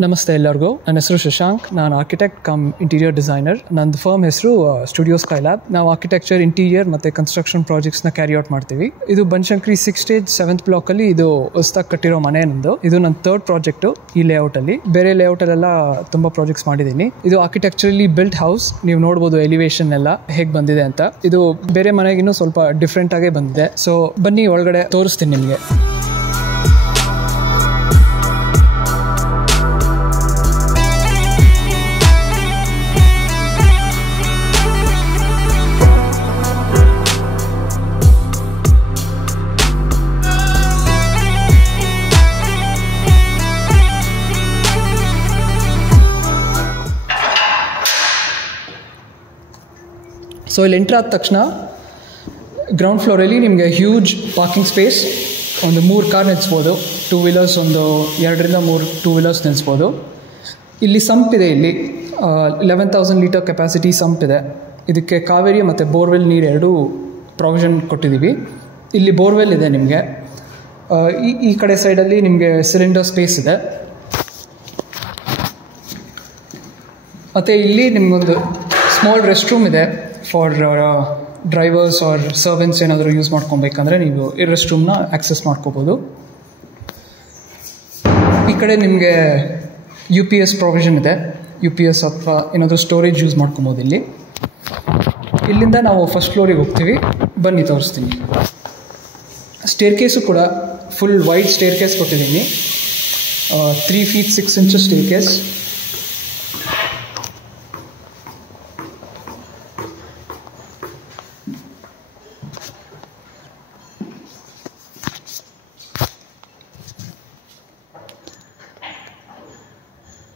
ನಮಸ್ತೆ ಎಲ್ಲರಿಗೂ. ನನ್ನ ಹೆಸರು ಶಶಾಂಕ್. ನಾನು ಆರ್ಕಿಟೆಕ್ಟ್ ಕಮ್ ಇಂಟೀರಿಯರ್ ಡಿಸೈನರ್. ನನ್ನ ಫರ್ಮ್ ಹೆಸರು ಸ್ಟುಡಿಯೋ ಸ್ಕೈಲ್ಯಾಬ್. ನಾವು ಆರ್ಕಿಟೆಕ್ಚರ್, ಇಂಟೀರಿಯರ್ ಮತ್ತು ಕನ್ಸ್ಟ್ರಕ್ಷನ್ ಪ್ರಾಜೆಕ್ಟ್ಸ್ನ ಕ್ಯಾರಿ ಔಟ್ ಮಾಡ್ತೀವಿ. ಇದು ಬನಶಂಕರಿ 6th stage 7th ಬ್ಲಾಕಲ್ಲಿ ಇದು ಹೊಸದಾಗಿ ಕಟ್ಟಿರೋ ಮನೆ ನಂದು. ಇದು ನನ್ನ 3rd ಪ್ರಾಜೆಕ್ಟು ಈ ಲೇಔಟಲ್ಲಿ. ಬೇರೆ ಲೇಔಟಲ್ಲೆಲ್ಲ ತುಂಬ ಪ್ರಾಜೆಕ್ಟ್ಸ್ ಮಾಡಿದ್ದೀನಿ. ಇದು ಆರ್ಕಿಟೆಕ್ಚರಲಿ ಬಿಲ್ಟ್ ಹೌಸ್. ನೀವು ನೋಡ್ಬೋದು ಎಲಿವೇಶನ್ ಎಲ್ಲ ಹೇಗೆ ಬಂದಿದೆ ಅಂತ. ಇದು ಬೇರೆ ಮನೆಗಿನ್ನೂ ಸ್ವಲ್ಪ ಡಿಫ್ರೆಂಟ್ ಆಗೇ ಬಂದಿದೆ. ಸೊ ಬನ್ನಿ ಒಳಗಡೆ ತೋರಿಸ್ತೀನಿ ನಿಮಗೆ. ಸೊ ಇಲ್ಲಿ ಎಂಟ್ರ್ ಆದ ತಕ್ಷಣ ಗ್ರೌಂಡ್ ಫ್ಲೋರಲ್ಲಿ ನಿಮಗೆ ಹ್ಯೂಜ್ ಪಾರ್ಕಿಂಗ್ ಸ್ಪೇಸ್. ಒಂದು 3 ಕಾರ್ ನಿಲ್ಲಿಸ್ಬೋದು. 2 wheelers, ಒಂದು 2 ರಿಂದ 3 2 wheelers ನಿಲ್ಲಿಸ್ಬೋದು. ಇಲ್ಲಿ ಸಂಪ್ ಇದೆ. ಇಲ್ಲಿ 11,000 ಲೀಟರ್ ಕೆಪಾಸಿಟಿ ಸಂಪ್ ಇದೆ. ಇದಕ್ಕೆ ಕಾವೇರಿ ಮತ್ತು ಬೋರ್ವೆಲ್ ನೀರು ಎರಡೂ ಪ್ರೊವಿಷನ್ ಕೊಟ್ಟಿದ್ದೀವಿ. ಇಲ್ಲಿ ಬೋರ್ವೆಲ್ ಇದೆ ನಿಮಗೆ. ಈ ಕಡೆ ಸೈಡಲ್ಲಿ ನಿಮಗೆ ಸಿಲಿಂಡರ್ ಸ್ಪೇಸ್ ಇದೆ. ಮತ್ತು ಇಲ್ಲಿ ನಿಮಗೊಂದು ಸ್ಮಾಲ್ ರೆಸ್ಟ್ ರೂಮ್ ಇದೆ ಫಾರ್ ಡ್ರೈವರ್ಸ್ ಆರ್ ಸರ್ವೆಂಟ್ಸ್ ಏನಾದರೂ ಯೂಸ್ ಮಾಡ್ಕೊಬೇಕಂದ್ರೆ ನೀವು ಈ ರೆಸ್ಟ್ ರೂಮ್ನ ಆಕ್ಸೆಸ್ ಮಾಡ್ಕೋಬೋದು. ಈ ಕಡೆ ನಿಮಗೆ UPS ಪ್ರೊವಿಷನ್ ಇದೆ. UPS ಅಥವಾ ಏನಾದರೂ ಸ್ಟೋರೇಜ್ ಯೂಸ್ ಮಾಡ್ಕೊಬೋದು. ಇಲ್ಲಿಂದ ನಾವು ಫಸ್ಟ್ ಫ್ಲೋರಿಗೆ ಹೋಗ್ತೀವಿ. ಬನ್ನಿ ತೋರಿಸ್ತೀನಿ. ಸ್ಟೇರ್ ಕೇಸು ಕೂಡ ಫುಲ್ ವೈಡ್ ಸ್ಟೇರ್ ಕೇಸ್ ಕೊಟ್ಟಿದ್ದೀನಿ. 3 feet 6 inches staircase.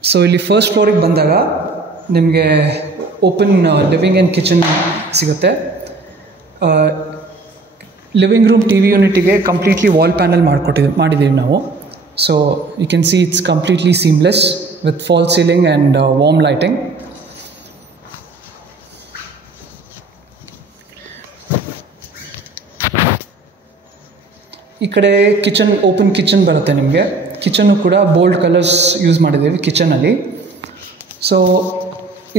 So ಇಲ್ಲಿ ಫಸ್ಟ್ ಫ್ಲೋರಿಗೆ ಬಂದಾಗ ನಿಮಗೆ ಓಪನ್ ಲಿವಿಂಗ್ ಆ್ಯಂಡ್ ಕಿಚನ್ ಸಿಗುತ್ತೆ. ಲಿವಿಂಗ್ ರೂಮ್ TV ಯೂನಿಟಿಗೆ ಕಂಪ್ಲೀಟ್ಲಿ ವಾಲ್ ಪ್ಯಾನಲ್ ಮಾಡಿದ್ದೀವಿ ನಾವು. So you can see it's completely seamless with fall ceiling and warm lighting. ಈ ಕಡೆ ಕಿಚನ್, ಓಪನ್ ಕಿಚನ್ ಬರುತ್ತೆ ನಿಮಗೆ. ಕಿಚನ್ನು ಕೂಡ ಬೋಲ್ಡ್ ಕಲರ್ಸ್ ಯೂಸ್ ಮಾಡಿದ್ದೀವಿ ಕಿಚನಲ್ಲಿ. ಸೊ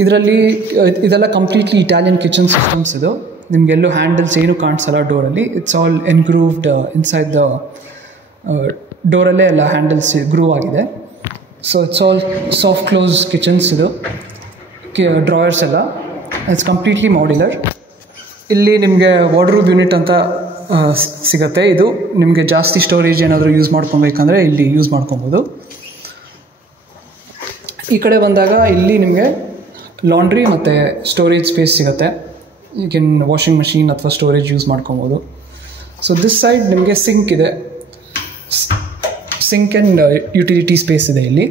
ಇದೆಲ್ಲ ಕಂಪ್ಲೀಟ್ಲಿ ಇಟಾಲಿಯನ್ ಕಿಚನ್ ಸಿಸ್ಟಮ್ಸ್. ಇದು ನಿಮಗೆಲ್ಲೂ ಹ್ಯಾಂಡಲ್ಸ್ ಏನೂ ಕಾಣಿಸಲ್ಲ ಡೋರಲ್ಲಿ. ಇಟ್ಸ್ ಆಲ್ ಎನ್ಗ್ರೂವ್ಡ್ ಇನ್ಸೈಡ್ ದ ಡೋರಲ್ಲೇ ಎಲ್ಲ ಹ್ಯಾಂಡಲ್ಸ್ ಗ್ರೂವ್ ಆಗಿದೆ. So it's all soft close kitchens. ಇದು ಡ್ರಾಯರ್ಸ್ ಎಲ್ಲ ಇಟ್ಸ್ ಕಂಪ್ಲೀಟ್ಲಿ ಮಾಡ್ಯುಲರ್. ಇಲ್ಲಿ ನಿಮಗೆ ವಾರ್ಡ್ರೋಬ್ ಯೂನಿಟ್ ಅಂತ ಸಿಗುತ್ತೆ. ಇದು ನಿಮಗೆ ಜಾಸ್ತಿ ಸ್ಟೋರೇಜ್ ಏನಾದರೂ ಯೂಸ್ ಮಾಡ್ಕೊಬೇಕಂದ್ರೆ ಇಲ್ಲಿ ಯೂಸ್ ಮಾಡ್ಕೊಬೋದು. ಈ ಕಡೆ ಬಂದಾಗ ಇಲ್ಲಿ ನಿಮಗೆ ಲಾಂಡ್ರಿ ಮತ್ತು ಸ್ಟೋರೇಜ್ ಸ್ಪೇಸ್ ಸಿಗುತ್ತೆ. ಯು ಕ್ಯಾನ್ ವಾಷಿಂಗ್ ಮಷೀನ್ ಅಥವಾ ಸ್ಟೋರೇಜ್ ಯೂಸ್ ಮಾಡ್ಕೊಬೋದು. ಸೊ ದಿಸ್ ಸೈಡ್ ನಿಮಗೆ ಸಿಂಕ್ ಇದೆ. ಸಿಂಕ್ ಆ್ಯಂಡ್ ಯುಟಿಲಿಟಿ ಸ್ಪೇಸ್ ಇದೆ ಇಲ್ಲಿ.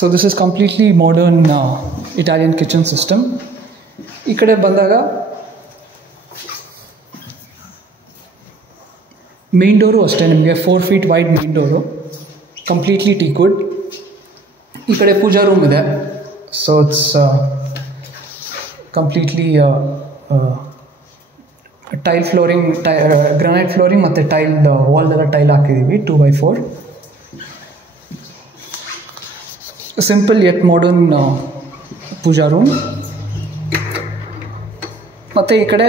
So this is completely modern Italian kitchen system. ಈ ಕಡೆ ಬಂದಾಗ ಮೇನ್ ಡೋರು ಅಷ್ಟೇ ನಿಮಗೆ 4 feet wide main door, completely teakwood. ಈ ಕಡೆ ಪೂಜಾ ರೂಮ್ ಇದೆ. So it's completely tile flooring, granite flooring ಮತ್ತು ಟೈಲ್ ವಾಲ್ದೆಲ್ಲ ಟೈಲ್ ಹಾಕಿದ್ದೀವಿ 2x4. ಸಿಂಪಲ್ ಯೆಟ್ ಮಾಡರ್ನ್ ಪೂಜಾ ರೂಮ್. ಮತ್ತು ಈ ಕಡೆ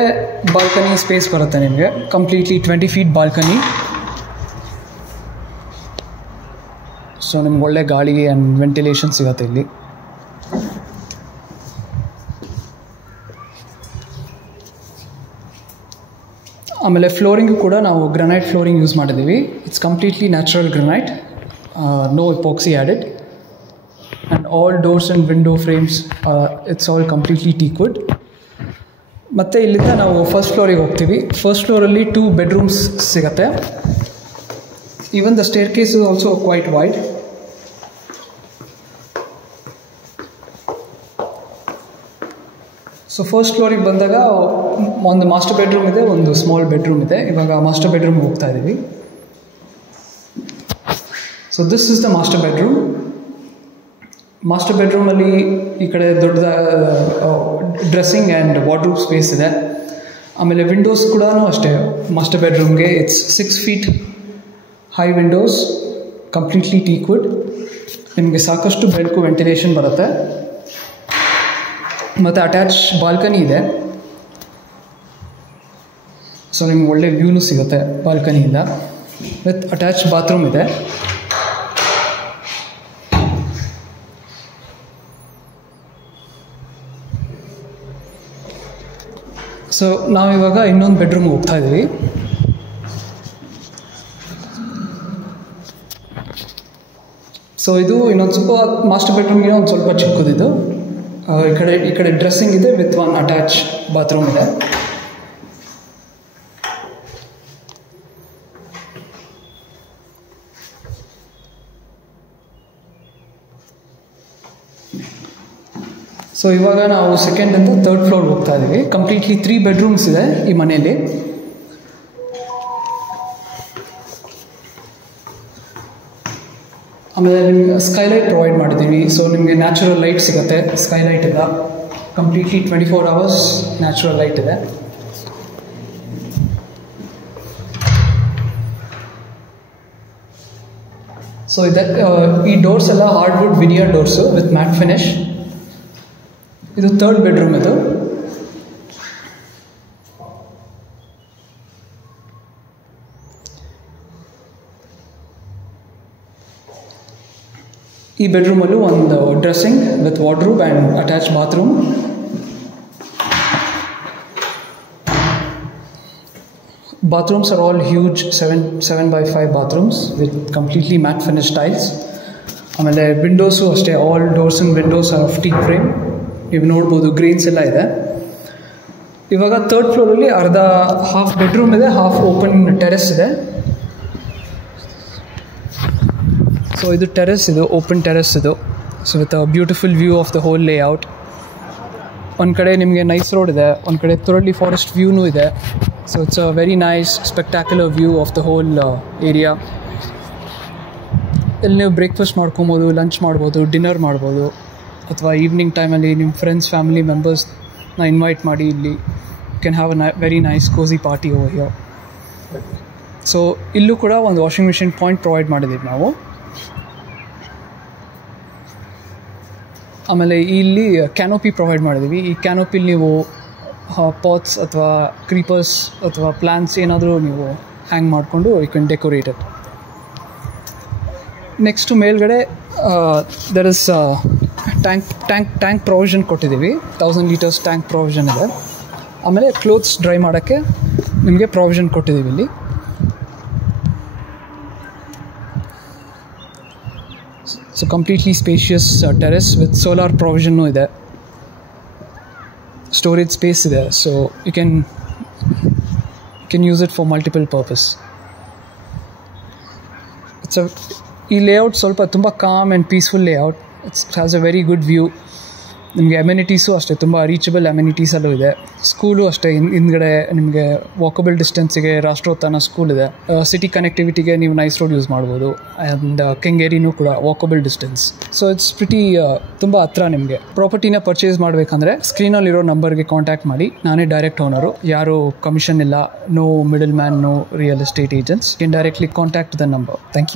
ಬಾಲ್ಕನಿ ಸ್ಪೇಸ್ ಬರುತ್ತೆ ನಿಮಗೆ. Completely 20 feet balcony. ಸೊ ನಿಮ್ಗೆ ಒಳ್ಳೆ ಗಾಳಿ ಆ್ಯಂಡ್ ವೆಂಟಿಲೇಷನ್ ಸಿಗುತ್ತೆ ಇಲ್ಲಿ. ಆಮೇಲೆ ಫ್ಲೋರಿಂಗ್ ಕೂಡ ನಾವು ಗ್ರಾನೈಟ್ ಫ್ಲೋರಿಂಗ್ ಯೂಸ್ ಮಾಡಿದ್ದೀವಿ. It's completely natural granite, no epoxy added. And all doors and window frames it's all completely teakwood. ಮತ್ತು ಇಲ್ಲಿಂದ ನಾವು ಫಸ್ಟ್ ಫ್ಲೋರಿಗೆ ಹೋಗ್ತೀವಿ. ಫಸ್ಟ್ ಫ್ಲೋರಲ್ಲಿ 2 bedrooms ಸಿಗುತ್ತೆ. Even the staircase is also quite wide. So first ಫ್ಲೋರಿಗೆ ಬಂದಾಗ ಒಂದು ಮಾಸ್ಟರ್ ಬೆಡ್ರೂಮ್ ಇದೆ, ಒಂದು ಸ್ಮಾಲ್ ಬೆಡ್ರೂಮ್ ಇದೆ. ಇವಾಗ ಮಾಸ್ಟರ್ ಬೆಡ್ರೂಮ್ಗೆ ಹೋಗ್ತಾ ಇದ್ದೀವಿ. So this is the master bedroom. Master ಬೆಡ್ರೂಮಲ್ಲಿ ಈ ಕಡೆ ದೊಡ್ಡ ಡ್ರೆಸ್ಸಿಂಗ್ ಆ್ಯಂಡ್ ವಾರ್ಡ್ರೋಬ್ ಸ್ಪೇಸ್ ಇದೆ. ಆಮೇಲೆ ವಿಂಡೋಸ್ ಕೂಡ ಅಷ್ಟೇ ಮಾಸ್ಟರ್ ಬೆಡ್ರೂಮ್ಗೆ. It's 6 feet high windows, completely teakwood. ನಿಮಗೆ ಸಾಕಷ್ಟು ಬೆಳಕು ವೆಂಟಿಲೇಷನ್ ಬರುತ್ತೆ. ಮತ್ತು ಅಟ್ಯಾಚ್ ಬಾಲ್ಕನಿ ಇದೆ. ಸೊ ನಿಮ್ಗೆ ಒಳ್ಳೆ ವ್ಯೂನು ಸಿಗುತ್ತೆ ಬಾಲ್ಕನಿಯಿಂದ. ವಿತ್ ಅಟ್ಯಾಚ್ ಬಾತ್ರೂಮ್ ಇದೆ. ಸೊ ನಾವಿವಾಗ ಇನ್ನೊಂದು ಬೆಡ್ರೂಮ್ಗೆ ಹೋಗ್ತಾ ಇದ್ದೀವಿ. ಸೊ ಇದು ಇನ್ನೊಂದು ಸ್ವಲ್ಪ ಮಾಸ್ಟರ್ ಬೆಡ್ರೂಮ್ಗೆ ಒಂದು ಸ್ವಲ್ಪ ಚಿಕ್ಕದಿದು. ಈ ಕಡೆ ಡ್ರೆಸ್ಸಿಂಗ್ ಇದೆ ವಿತ್ ಒನ್ ಅಟ್ಯಾಚ್ ಬಾತ್ರೂಮ್ ಇದೆ. ಸೊ ಇವಾಗ ನಾವು ಸೆಕೆಂಡಿಂದ ಥರ್ಡ್ ಫ್ಲೋರ್ಗೆ ಹೋಗ್ತಾ ಇದ್ದೀವಿ. ಕಂಪ್ಲೀಟ್ಲಿ 3 ಬೆಡ್ರೂಮ್ಸ್ ಇದೆ ಈ ಮನೆಯಲ್ಲಿ. ಆಮೇಲೆ ನಿಮ್ಗೆ ಸ್ಕೈಲೈಟ್ ಪ್ರೊವೈಡ್ ಮಾಡಿದ್ದೀವಿ. ಸೊ ನಿಮಗೆ ನ್ಯಾಚುರಲ್ ಲೈಟ್ ಸಿಗುತ್ತೆ. ಸ್ಕೈಲೈಟ್ ಇಲ್ಲ, ಕಂಪ್ಲೀಟ್ಲಿ 24 hours ನ್ಯಾಚುರಲ್ ಲೈಟ್ ಇದೆ. ಸೊ ಈ ಡೋರ್ಸ್ ಎಲ್ಲ hardwood veneer doors with mat finish. ಇದು ಥರ್ಡ್ ಬೆಡ್ರೂಮ್. ಇದು ಈ ಬೆಡ್ರೂಮಲ್ಲೂ ಒಂದು dressing with wardrobe and attach bathroom. Bathrooms are all huge 7x5 bathrooms with completely matte finish tiles. ಆಮೇಲೆ windows ಅಷ್ಟೇ, all doors and windows are of teak frame. ನೀವು ನೋಡ್ಬೋದು greens ಎಲ್ಲ ಇದೆ. ಇವಾಗ ಥರ್ಡ್ ಫ್ಲೋರಲ್ಲಿ ಅರ್ಧ ಹಾಫ್ ಬೆಡ್ರೂಮ್ ಇದೆ, ಹಾಫ್ ಓಪನ್ ಟೆರೆಸ್ ಇದೆ. ಸೊ ಇದು ಟೆರೆಸ್, ಇದು ಓಪನ್ ಟೆರೆಸ್ ಇದು. So with a beautiful view of the whole layout. ಒಂದು ಕಡೆ ನಿಮಗೆ ನೈಸ್ ರೋಡ್ ಇದೆ, ಒಂದು ಕಡೆ ತುರಳಿ ಫಾರೆಸ್ಟ್ ವ್ಯೂನೂ ಇದೆ. So it's a very nice spectacular view of the hole area. ಇಲ್ಲಿ ನೀವು ಬ್ರೇಕ್ಫಾಸ್ಟ್ ಮಾಡ್ಕೊಬೋದು, ಲಂಚ್ ಮಾಡ್ಬೋದು, ಡಿನ್ನರ್ ಮಾಡ್ಬೋದು, ಅಥವಾ ಈವ್ನಿಂಗ್ ಟೈಮಲ್ಲಿ ನಿಮ್ಮ ಫ್ರೆಂಡ್ಸ್ ಫ್ಯಾಮಿಲಿ ಮೆಂಬರ್ಸ್ನ ಇನ್ವೈಟ್ ಮಾಡಿ ಇಲ್ಲಿ you can have a very nice cosy party over here. So ಇಲ್ಲೂ ಕೂಡ ಒಂದು ವಾಷಿಂಗ್ ಮಿಷಿನ್ ಪಾಯಿಂಟ್ ಪ್ರೊವೈಡ್ ಮಾಡಿದ್ದೀವಿ ನಾವು. ಆಮೇಲೆ ಇಲ್ಲಿ ಕ್ಯಾನೋಪಿ ಪ್ರೊವೈಡ್ ಮಾಡಿದ್ದೀವಿ. ಈ ಕ್ಯಾನೋಪಿಲಿ ನೀವು ಪಾಟ್ಸ್ ಅಥವಾ ಕ್ರೀಪರ್ಸ್ ಅಥವಾ ಪ್ಲಾಂಟ್ಸ್ ಏನಾದರೂ ನೀವು ಹ್ಯಾಂಗ್ ಮಾಡಿಕೊಂಡು you can decorate it. Next ಮೇಲ್ಗಡೆ ದರ್ ಇಸ್ ಟ್ಯಾಂಕ್ ಪ್ರೊವಿಷನ್ ಕೊಟ್ಟಿದ್ದೀವಿ. 1000 ಲೀಟರ್ಸ್ ಟ್ಯಾಂಕ್ ಪ್ರೊವಿಷನ್ ಇದೆ. ಆಮೇಲೆ ಕ್ಲೋತ್ಸ್ ಡ್ರೈ ಮಾಡೋಕ್ಕೆ ನಿಮಗೆ ಪ್ರೊವಿಷನ್ ಕೊಟ್ಟಿದ್ದೀವಿ ಇಲ್ಲಿ. So completely spacious terrace with solar ಪ್ರೊವಿಷನ್ನೂ ಇದೆ. ಸ್ಟೋರೇಜ್ ಸ್ಪೇಸ್ ಇದೆ. So you can use it for multiple purpose. ಈ ಲೇಔಟ್ ಸ್ವಲ್ಪ ತುಂಬ calm and peaceful layout. It's has a very good view. ನಿಮಗೆ ಅಮ್ಯುನಿಟೀಸು ಅಷ್ಟೇ ತುಂಬ ರೀಚಬಲ್ ಅಮ್ಯುನಿಟೀಸಲ್ಲೂ ಇದೆ. ಸ್ಕೂಲು ಅಷ್ಟೇ, ಹಿಂದ್ಗಡೆ ನಿಮಗೆ ವಾಕಬಲ್ ಡಿಸ್ಟೆನ್ಸಿಗೆ ರಾಷ್ಟ್ರೋತ್ಥಾನ ಸ್ಕೂಲ್ ಇದೆ. ಸಿಟಿ ಕನೆಕ್ಟಿವಿಟಿಗೆ ನೀವು ನೈಸ್ ರೋಡ್ ಯೂಸ್ ಮಾಡ್ಬೋದು. ಆ್ಯಂಡ್ ಕೆಂಗೇರಿನೂ ಕೂಡ walkable distance. So it's pretty ತುಂಬ ಹತ್ರ. ನಿಮಗೆ ಪ್ರಾಪರ್ಟಿನ ಪರ್ಚೇಸ್ ಮಾಡಬೇಕಂದ್ರೆ ಸ್ಕ್ರೀನಲ್ಲಿರೋ ನಂಬರ್ಗೆ ಕಾಂಟ್ಯಾಕ್ಟ್ ಮಾಡಿ. ನಾನೇ ಡೈರೆಕ್ಟ್ ಓನರು, ಯಾರು ಕಮಿಷನ್ ಇಲ್ಲ, no middleman, no real estate agents. You can directly contact the number. Thank you.